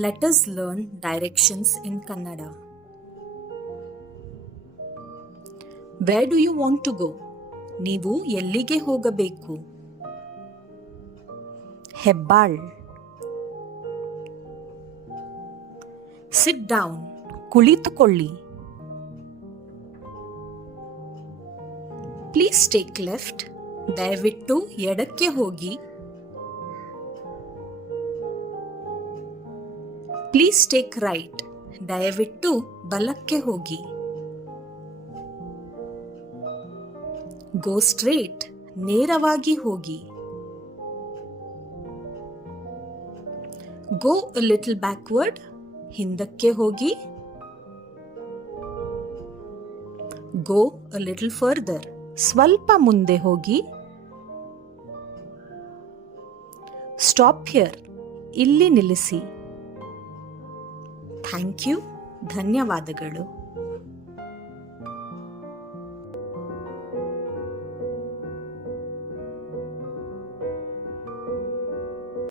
Let us learn directions in Kannada. Where do you want to go? ನೀವು ಎಲ್ಲಿಗೆ ಹೋಗಬೇಕು? Hebbal. Sit down. ಕುಳಿತುಕೊಳ್ಳಿ. Please take left. ದಯವಿಟ್ಟು ಎಡಕ್ಕೆ ಹೋಗಿ. Please take right. ದಯವಿಟ್ಟು ಬಲಕ್ಕೆ ಹೋಗಿ. Go straight. ನೇರವಾಗಿ ಹೋಗಿ. Go a little backward. ಹಿಂದಕ್ಕೆ ಹೋಗಿ. Go a little further. ಸ್ವಲ್ಪ ಮುಂದೆ ಹೋಗಿ. Stop here. ಇಲ್ಲಿ ನಿಲ್ಲಿಸಿ. Thank you. ಧನ್ಯವಾದಗಳು.